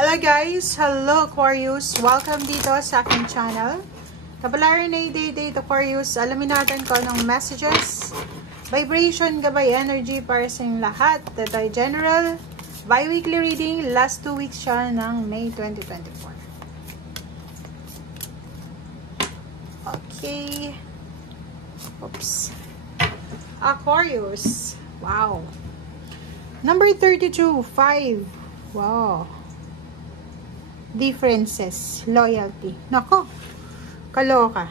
Hello guys! Hello Aquarius! Welcome dito sa aking channel. Kapalaran na day Aquarius. Alamin natin kung anong messages, vibration, gabay, energy para sa inyong lahat. Ito ay general bi-weekly reading. Last 2 weeks siya ng May 2024. Okay. Oops. Aquarius. Wow. Number 32, 5. Wow. Differences, loyalty. Nako, kaloka.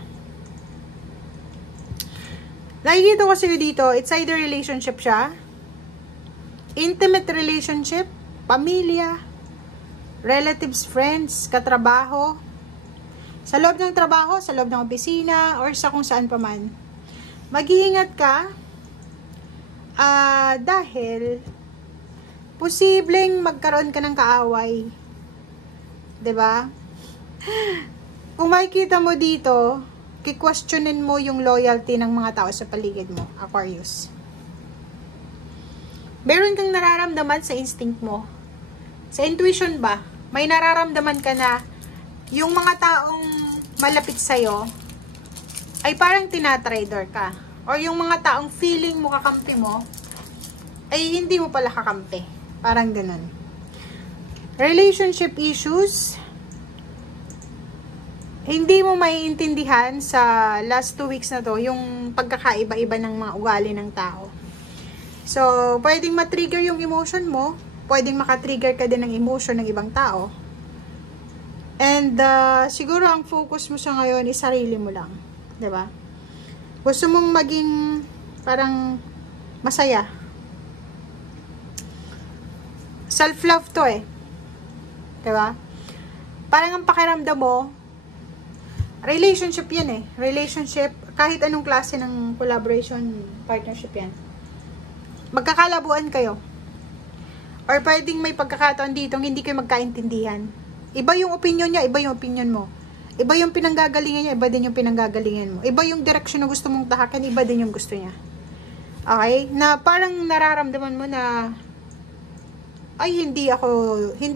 Nakikita ko sa'yo dito, it's either relationship siya, intimate relationship, pamilya, relatives, friends, katrabaho, sa loob ng trabaho, sa loob ng opisina, or sa kung saan pa man. Mag-iingat ka, dahil posibleng magkaroon ka ng kaaway. 'Di ba? Kung makikita mo dito, ki-questionin mo yung loyalty ng mga tao sa paligid mo, Aquarius. Meron kang nararamdaman sa instinct mo. Sa intuition ba? May nararamdaman ka na yung mga taong malapit sa'yo ay parang tinatrader ka. Or yung mga taong feeling mo kakampi mo ay hindi mo pala kakampi. Parang ganun. Relationship issues, hindi mo maiintindihan sa last 2 weeks na to yung pagkakaiba-iba ng mga ugali ng tao. So, pwedeng matrigger yung emotion mo, pwedeng makatrigger ka din ng emotion ng ibang tao. And siguro ang focus mo sa ngayon is sarili mo lang, 'di ba? Gusto mong maging parang masaya. Self-love to eh. Diba? Parang ang pakiramdam mo, relationship yan eh. Relationship, kahit anong klase ng collaboration, partnership yan. Magkakalabuan kayo. Or pwedeng may pagkakataon dito, hindi kayo magkaintindihan. Iba yung opinion niya, iba yung opinion mo. Iba yung pinanggagalingan niya, iba din yung pinanggagalingan mo. Iba yung direction na gusto mong tahakan, iba din yung gusto niya. Okay? Na parang nararamdaman mo na ay, hindi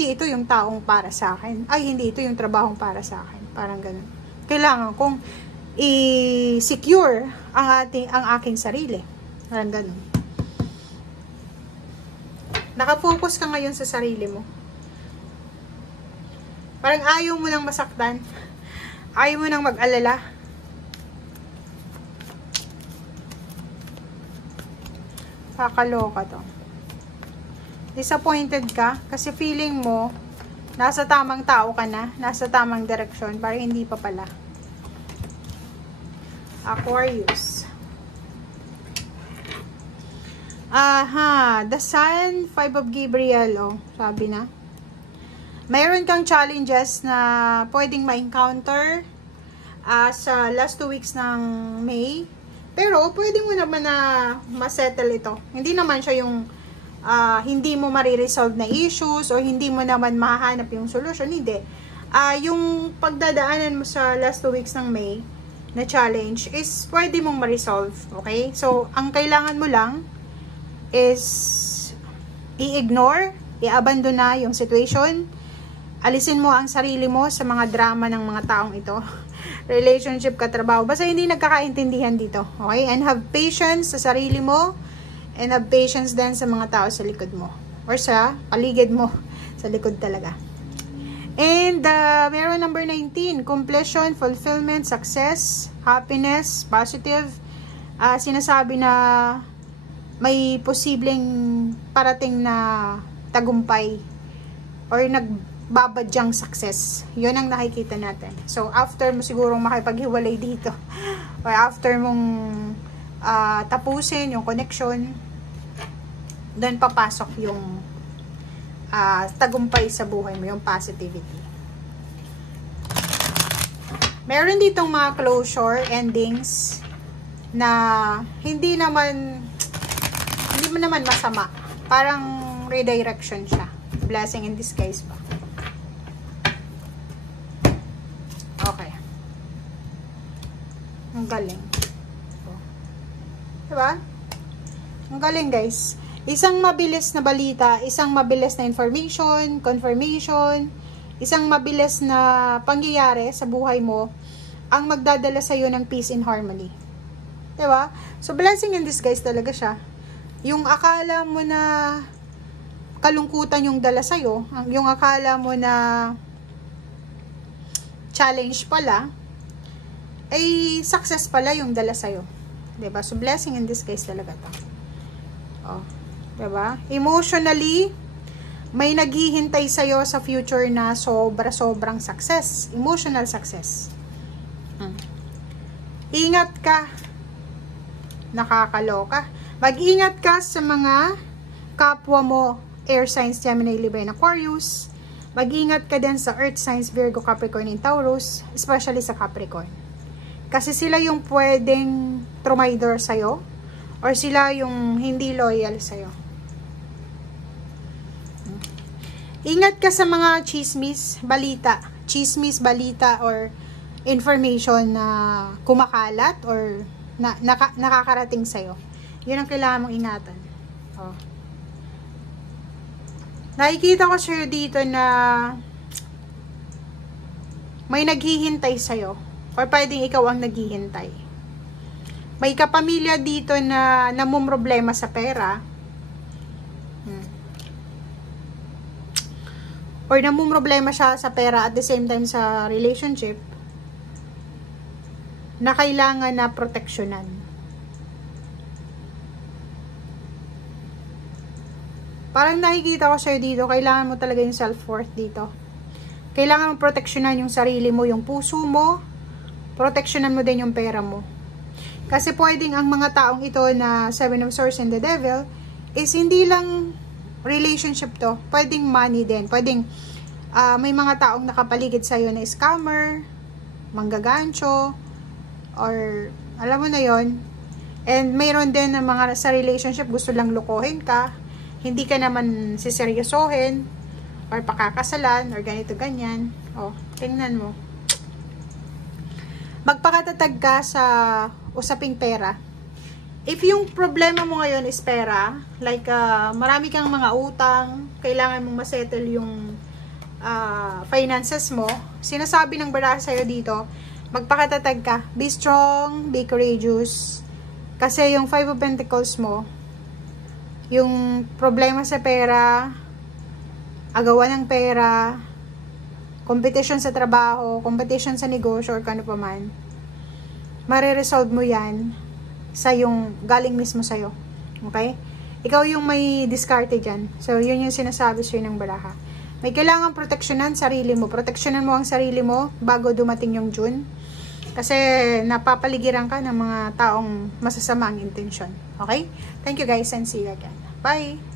ito yung taong para sa akin. Ay, hindi ito yung trabahong para sa akin. Parang ganun. Kailangan kong i-secure ang aking sarili. Parang ganun. Nakafocus ka ngayon sa sarili mo. Parang ayaw mo nang masaktan. Ayaw mo nang mag-alala. Kakaloka to. Disappointed ka kasi feeling mo nasa tamang tao ka na, nasa tamang direksyon, parang hindi pa pala. Aquarius. The Sun, 5 of Gabriel, oh, sabi na. Mayroon kang challenges na pwedeng ma-encounter sa last 2 weeks ng May. Pero pwede mo naman na ma-settle ito. Hindi naman siya yung hindi mo mariresolve na issues o hindi mo naman mahahanap yung solution. Hindi. Yung pagdadaanan mo sa last 2 weeks ng May na challenge is pwede mong ma-resolve. Okay? So, ang kailangan mo lang is i-ignore, i-abandon na yung situation. Alisin mo ang sarili mo sa mga drama ng mga taong ito. Relationship, katrabaho. Basta hindi nagkakaintindihan dito. Okay? And have patience sa sarili mo. And have patience din sa mga tao sa likod mo. Or sa paligid mo. Sa likod talaga. And meron number 19. Completion, fulfillment, success, happiness, positive. Sinasabi na may posibleng parating na tagumpay. Or nagbabadyang success. Yun ang nakikita natin. So, after mo sigurong makipaghiwalay dito. Or after mong tapusin yung connection, doon papasok yung tagumpay sa buhay mo, yung positivity. Meron ditong mga closure, endings na hindi mo naman masama. Parang redirection siya. Blessing in disguise pa. Okay. Ang galing. Diba? Ang galing, guys. Isang mabilis na balita, isang mabilis na information, confirmation, isang mabilis na pangyayari sa buhay mo ang magdadala sa iyo ng peace and harmony. Diba? So, blessing in disguise talaga siya. Yung akala mo na kalungkutan yung dala sa'yo, yung akala mo na challenge pala, ay success pala yung dala sa'yo. Diba? So, blessing in disguise talaga to. Oh, diba? Emotionally, may naghihintay sa'yo sa future na sobrang success. Emotional success. Ingat ka. Nakakaloka. Mag-ingat ka sa mga kapwa mo, air signs, Gemini, Libra, and Aquarius. Mag-ingat ka din sa earth signs, Virgo, Capricorn, and Taurus, especially sa Capricorn. Kasi sila yung pwedeng trumaydor sa'yo, or sila yung hindi loyal sa'yo. Ingat ka sa mga chismis, balita, or information na kumakalat, or nakakarating sa'yo. Yun ang kailangan mong ingatan. Oh. Nakikita ko sa'yo dito na may naghihintay sa'yo. Or pwedeng ikaw ang naghihintay. May kapamilya dito na namumroblema sa pera. Or namumroblema siya sa pera at the same time sa relationship. Na kailangan na proteksyonan. Parang nakikita ko sa'yo dito, kailangan mo talaga yung self-worth dito. Kailangan mo proteksyonan yung sarili mo, yung puso mo, proteksyonan mo din yung pera mo. Kasi pwedeng ang mga taong ito na Seven of Swords and the Devil is hindi lang relationship to, pwedeng money din. Pwedeng may mga taong nakapaligid sa'yo na scammer, manggagancho, or alam mo na yon. And mayroon din na mga sa relationship gusto lang lukohin ka, hindi ka naman siseryosohin or pakakasalan or ganito ganyan. Oh, tingnan mo. Magpakatatag ka sa usaping pera. If yung problema mo ngayon is pera, like marami kang mga utang, kailangan mong masettle yung finances mo, sinasabi ng baraha sa'yo dito, magpakatatag ka. Be strong, be courageous. Kasi yung 5 of Pentacles mo, yung problema sa pera, agawan ng pera, competition sa trabaho, competition sa negosyo, or kano pa man, mariresolve mo yan sa yung galing mismo sa'yo. Okay? Ikaw yung may diskarte dyan. So, yun yung sinasabi sa'yo ng baraha. May kailangan proteksyonan sarili mo. Proteksyonan mo ang sarili mo bago dumating yung June. Kasi napapaligiran ka ng mga taong masasama ang intensyon. Okay? Thank you guys and see you again. Bye!